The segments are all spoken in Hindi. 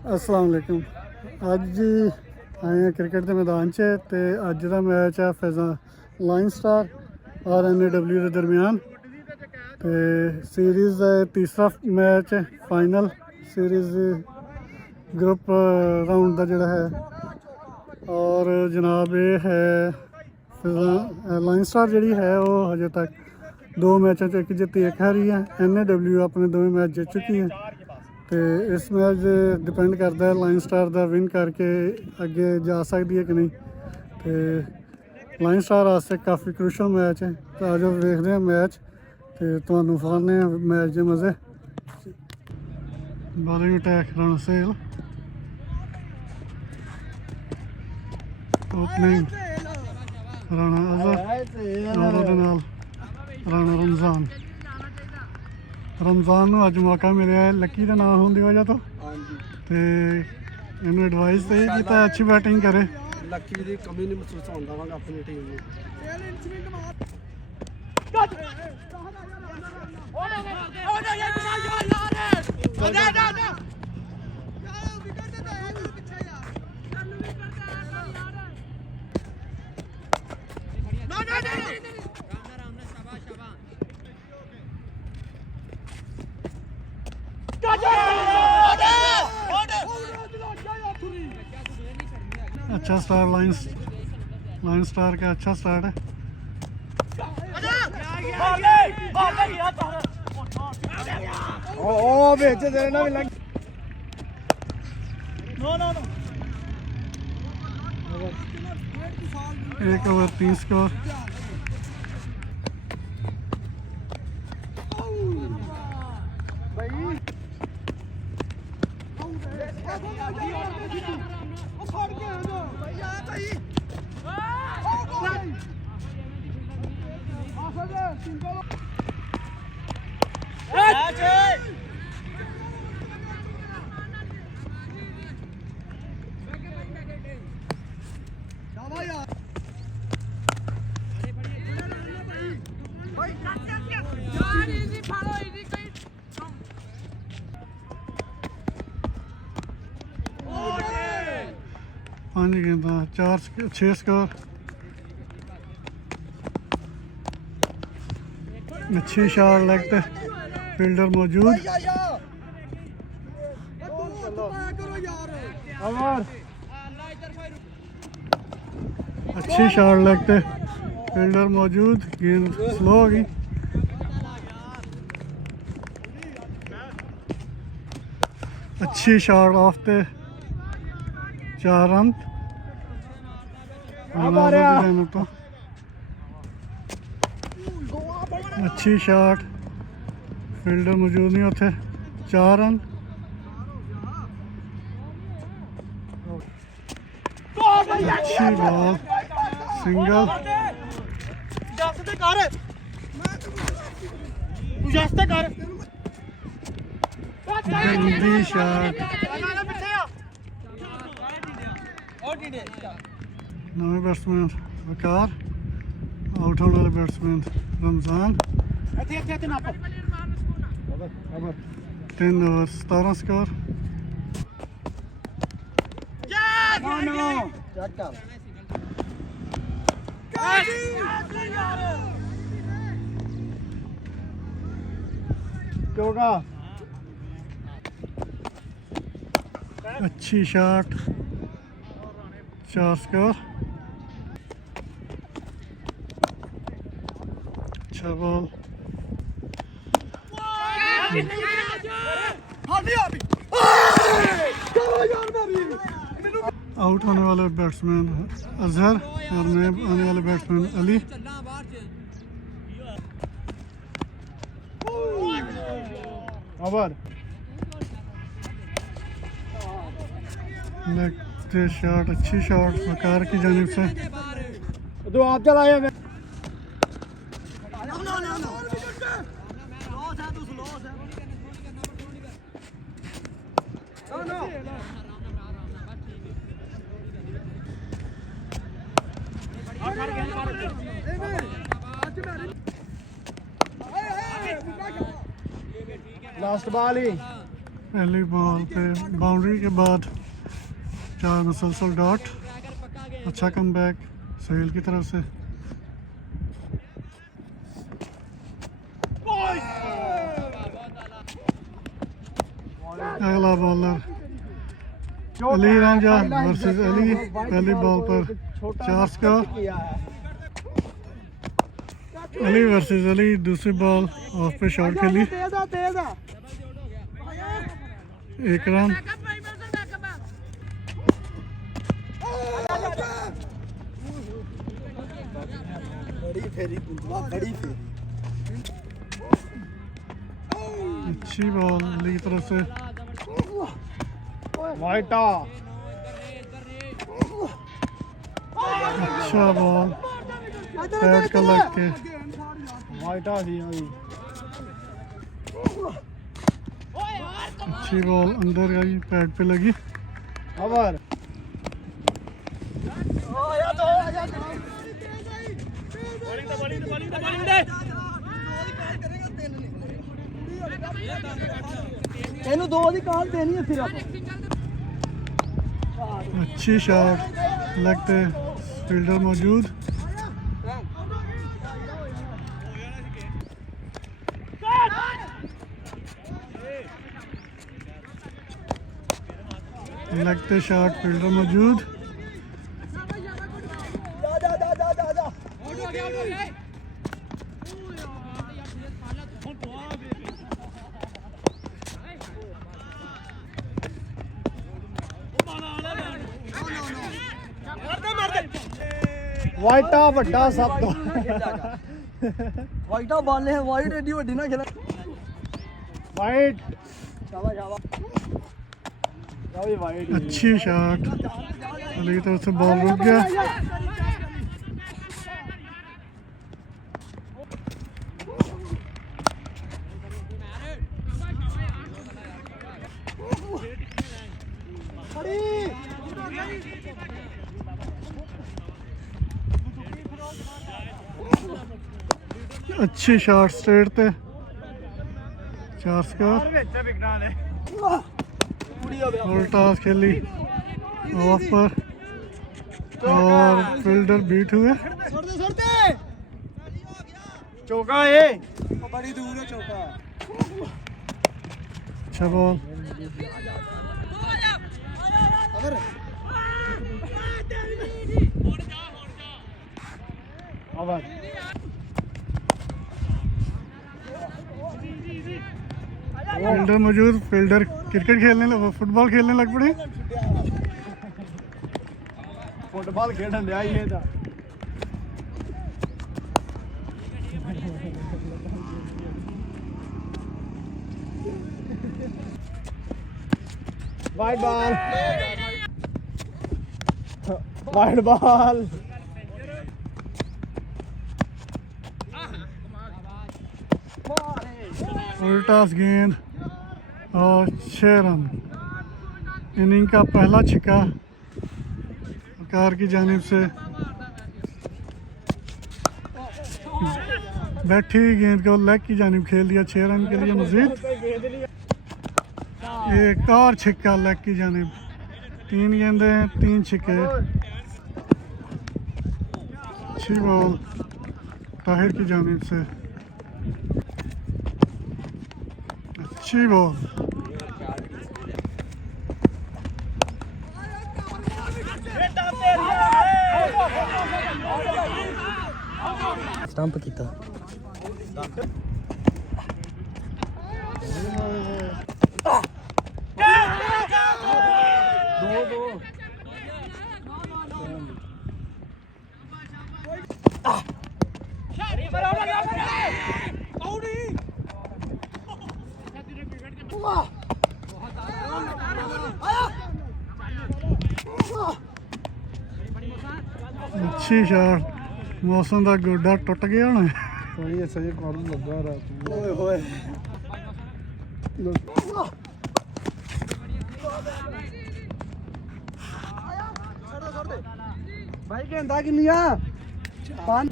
अस्सलाम वालेकुम। अज आए हैं क्रिकेट के मैदान च ते अज का मैच है फैजा लाइन स्टार और NAW के दरम्यान। तो सीरीज़ तीसरा मैच है, फाइनल सीरीज़ ग्रुप राउंड का जोड़ा है। और जनाब ये है लाइन स्टार जी है वो अजे तक 2 मैचों एक जीती एक हारी है। NAW अपने दोवें मैच जीत चुकी है। तो इस मैच डिपेंड करता है लाइन स्टार का विन करके अगे जा सकती है कि नहीं। तो लाइन स्टार वास्ते काफ़ी क्रूशल मैच है। तो आज देखते हैं मैच तो तुहानू फाने मैच के मज़े। बॉलिंग अटैक राणा सेल, ओपनिंग राणा अजहर और ਉਹਦੇ ਨਾਲ राणा रमज़ान। रमज़ान ਨੂੰ ਅੱਜ ਮੌਕਾ ਮਿਲਿਆ ਹੈ ਲੱਕੀ ਦਾ ਨਾਮ ਹੋਣ ਦੀ ਵਜ੍ਹਾ ਤੋਂ। ਤੇ ਇਹਨੂੰ ਐਡਵਾਈਸ ਦੇ ਕੀਤਾ ਅੱਛੀ ਬੈਟਿੰਗ ਕਰੇ। ਲੱਕੀ ਦੀ ਕਮੀ ਨਹੀਂ ਮਹਿਸੂਸ ਹੋਣ ਦਵਾਂਗਾ ਆਪਣੀ ਟੀਮ ਨੂੰ। अच्छा स्टार लाइन स्टार का अच्छा स्टार्ट है। एक ओवर 3 स्कोर। पाँच गेंदा 6 स्कोर। अच्छी शॉट लेग पे फील्डर मौजूद। अच्छी शॉट लेग पे फील्डर मौजूद, गेंद स्लो होगी। अच्छी शॉट ऑफ पे 4 रन। तो अच्छी शॉट, फील्डर मौजूद नहीं होते, 4 रन। अच्छी बॉल, सिंगल। गंदी शॉट। नवे बैट्समैन वकार, आउट होने वाले बैट्समैन रमज़ान। 3 over 17 score. अच्छी शॉट, 4 स्कोर। अच्छा बॉल। आउट होने वाले बैट्समैन अजहर और नए आने वाले बैट्समैन अली। लेग शॉट, अच्छी शॉट वकार की जानिब से। आप चलाए लास्ट बॉल ही पहली बॉल पे बाउंड्री के बाद 4 मुसलसल डॉट। अच्छा कमबैक सोहेल की तरफ से। अगला बॉलर अली रांझा वर्सेस अली। पहली बॉल पर 4 स्कोर। अली वर्सेस अली। दूसरी बॉल ऑफ पे शॉट खेली, 1 रन। अच्छी बॉल अली की तरफ से। वाइटा अच्छा बॉल पैड का लग के। वाइटा थी अभी। अच्छी बॉल अंदर आई, पैड पे लगी। खबर ਇਹਨੂੰ 2 ਦੀ ਕਾਲ ਦੇਣੀ ਹੈ ਫਿਰ अच्छी शॉट लगते फील्डर मौजूद। लगते शॉट फील्डर मौजूद। वाइटा ਵੱਡਾ ਸਭ ਤੋਂ ਵਾਈਟਾ ਬਾਲੇ ਹੈ। ਵਾਈਟ ਏਡੀ ਵੱਡੀ ਨਾ ਖੇਲ। वाइट शाबाश शाबाश जाओ वाइट। अच्छी शॉट अली की तरफ से, बॉल रुक गया। अच्छी शॉट स्ट्रेट पे, 4 स्कोर। और टॉस खेली ऑफ पर और फील्डर बीट हुए। चौका है बड़ी दूर है चौका। अच्छा बॉल फील्डर मौजूद। फील्डर क्रिकेट खेलने लग, फुटबॉल खेलने लग पड़े। फुटबॉल खेलन दिया ये था। Wide ball wide ball. उल्टास गेंद और 6 रन। इनिंग का पहला छक्का कार की जानिब से। बैठी हुई गेंद को लेग की जानिब खेल दिया 6 रन के लिए मजीद। एक और छक्का लेग की जानिब। 3 गेंदें 3 छक्के। अच्छी बॉल ताहिर की जानिब से। अच्छी बॉल स्टंप किया। अच्छी शॉट। मौसम का गोडा टुट गया होना। सही सही कॉल लगा रहा। ओए होए भाई कहता किन्निया 5।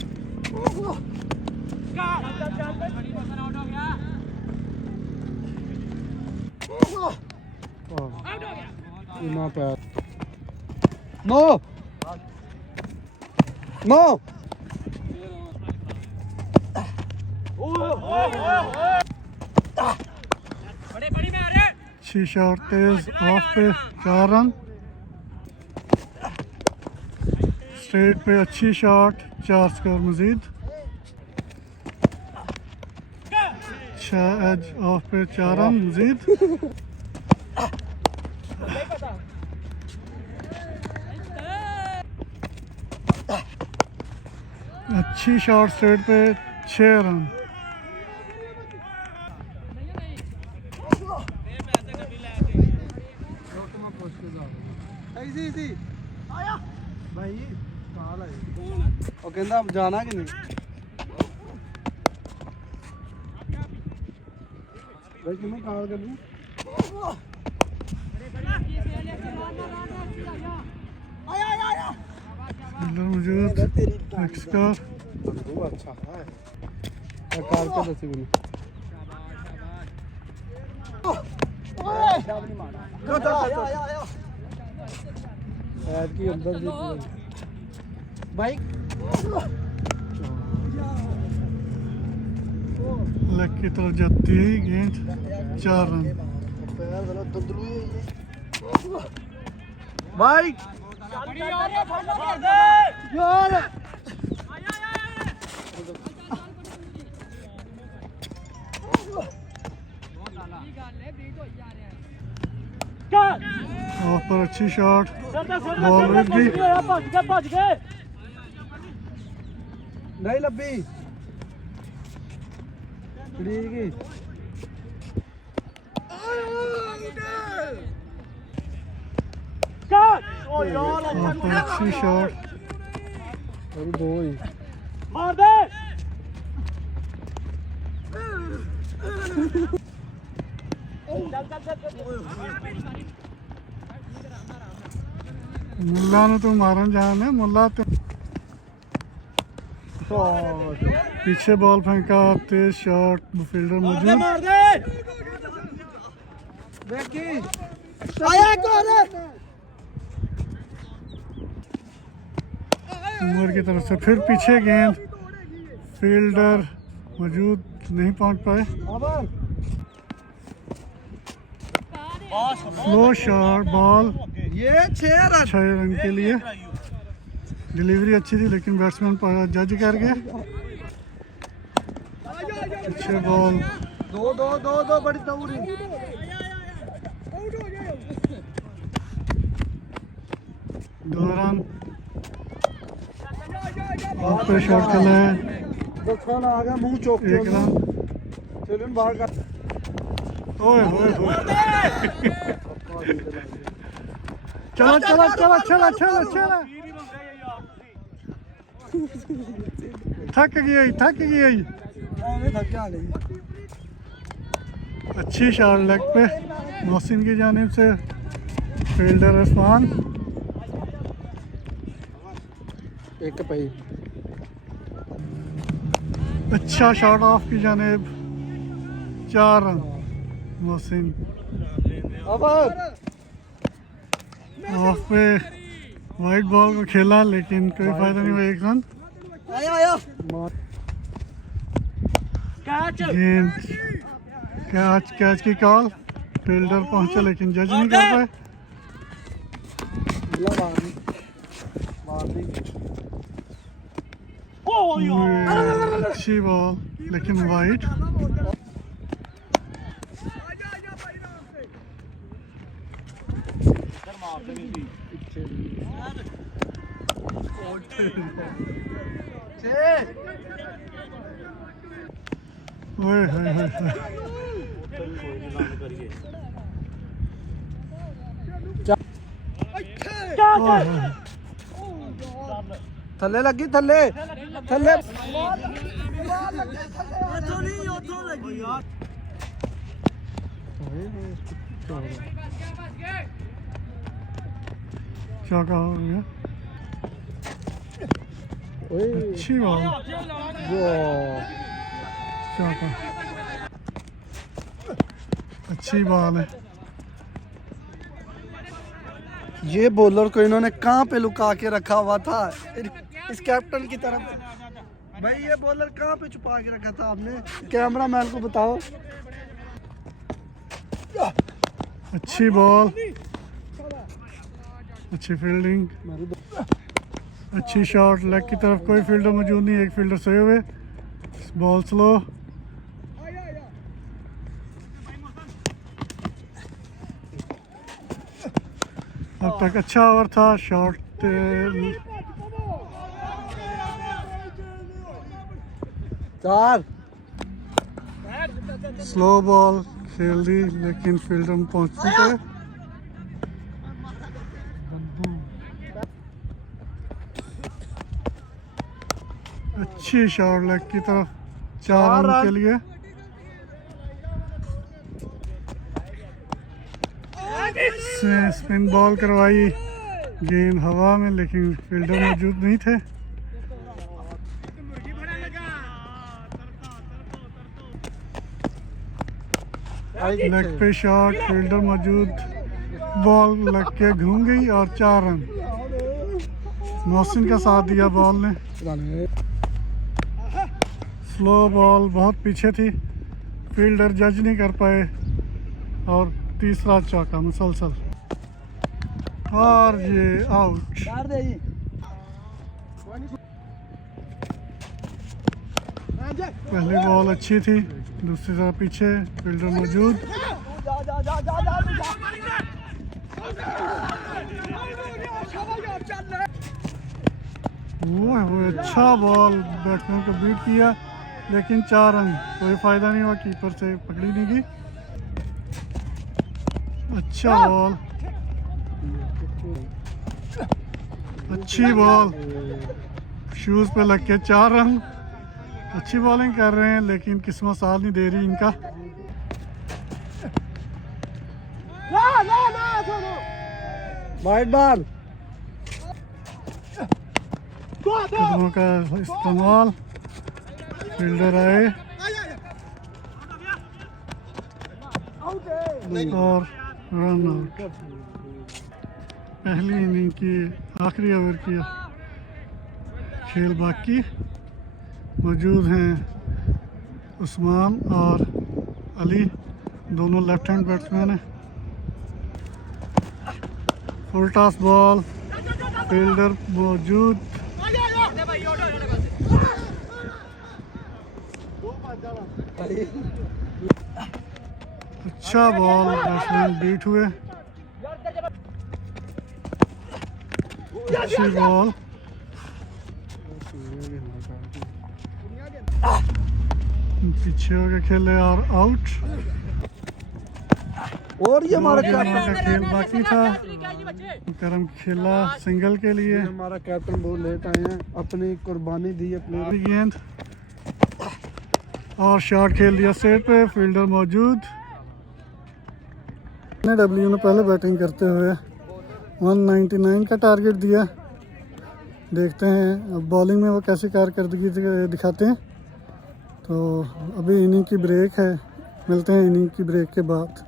इना पैर नो नो अच्छी शॉट तेज ऑफ पे 4 रन। स्ट्रेट पे अच्छी शॉट 4 स्कोर मजीद। अच्छा एज ऑफ पे 4 रन मजीद। अच्छी शॉट स्ट्रेट पे 6 रन। भाई काल है ਉਹ ਕਹਿੰਦਾ ਜਾਣਾ ਕਿ ਨਹੀਂ भाई किमें काल कर लूं मौजूद स्कोर अच्छा है काल पे दसी बनी शायद की अंदर बाइक लेग की तरफ जाती है गेंद 4 रन। बाइक यार ऑफ पर अच्छी शॉट बॉल उठ गई। नहीं लब्बी ठीक है ऑफ पर अच्छी शॉट अरे दो ही मार दे मुल्ला ने तो मारन जान है मुल्ला तो पीछे बॉल फेंका तेज शॉट फील्डर मौजूद। मार दे देखी आया कर उमर की तरफ से फिर पीछे गेंद फील्डर मौजूद नहीं पहुंच पाए। स्लो शॉट बॉल ये 6 रन 6 रन के लिए। डिलीवरी अच्छी थी लेकिन बैट्समैन जज कर गया। अच्छे बॉल दो दो दो दो बड़ी दौड़ी 2 रन। ऑफ पे शॉट खेला है दक्षण आ गया मुंह चौक 1 रन। चलो बाहर कर ओए ओए ओए चलो चलो चलो चलो चलो चलो थक गई थक गई। नहीं थका नहीं अच्छी शॉट लेग पे मोहसिन की जानिब से फील्डर इरफान। एक पई अच्छा शॉट ऑफ की जानिब 4 रन मोहसिन। अब ऑफ पे वाइट बॉल को खेला लेकिन कोई फायदा नहीं हुआ 1 रन। आया आया गेंद कैच की कॉल फील्डर पहुंचे लेकिन जज नहीं कर पाए। अच्छी बॉल लेकिन वाइट। ओए होए होए होए। ओए होए। थल्ले लगी थल्ले थल्ले चौका हो गया। अच्छी बॉल चौका। अच्छी बॉल है ये बॉलर को इन्होंने कहाँ पे लुका के रखा हुआ था इस कैप्टन की तरफ। भाई ये बॉलर कहाँ पे छुपा के रखा था आपने? कैमरा मैन को बताओ। अच्छी बॉल, अच्छी फील्डिंग, अच्छी शॉट। लेग की तरफ कोई फील्डर मौजूद नहीं, एक फील्डर सोए हुए। बॉल स्लो, अब तक अच्छा ओवर था। शॉट चार। स्लो बॉल खेल दी लेकिन फील्डर में पहुंच चुके। अच्छी शॉट लेग की तरफ, 4 रन के लिए। स्पिन बॉल करवाई, गेंद हवा में लेकिन फील्डर मौजूद नहीं थे। लेग पे शॉट, फील्डर मौजूद, बॉल लग के घूम गई और 4 रन। मोहसिन का साथ दिया बॉल ने। स्लो बॉल बहुत पीछे थी, फील्डर जज नहीं कर पाए और तीसरा चौका मुसलसल और ये आउट। पहली बॉल अच्छी थी, दूसरी तरफ पीछे फील्डर मौजूद। वो अच्छा बॉल बैट्समैन को बीट किया लेकिन 4 रन, कोई फायदा नहीं हुआ, कीपर से पकड़ी नहीं गई। अच्छा बॉल, अच्छी बॉल, शूज पे लग के 4 रन। अच्छी बॉलिंग कर रहे हैं लेकिन किस्मत साथ नहीं दे रही इनका। वाइड बॉल, कदमों का इस्तेमाल, फील्डर आए और रन आउट। पहली इनिंग की आखिरी ओवर की खेल बाकी। मौजूद हैं उस्मान और अली, दोनों लेफ्ट हैंड बैट्समैन हैं। फुल टॉस बॉल, फील्डर मौजूद। अच्छा बॉल, बैट्समैन बीट हुए। अच्छी बॉल, पीछे होके खेले और आउट। और ये हमारा का खेल बाकी था। करम खेला सिंगल के लिए। हमारा कैप्टन बहुत लेट आए हैं, अपनी कुर्बानी दी अपनी गेंद और शॉट खेल दिया सेट पे, फील्डर मौजूद। डब्ल्यू ने पहले बैटिंग करते हुए 199 का टारगेट दिया। देखते हैं अब बॉलिंग में वो कैसी कारकर्दगी दिखाते हैं। तो अभी इनिंग की ब्रेक है, मिलते हैं इनिंग की ब्रेक के बाद।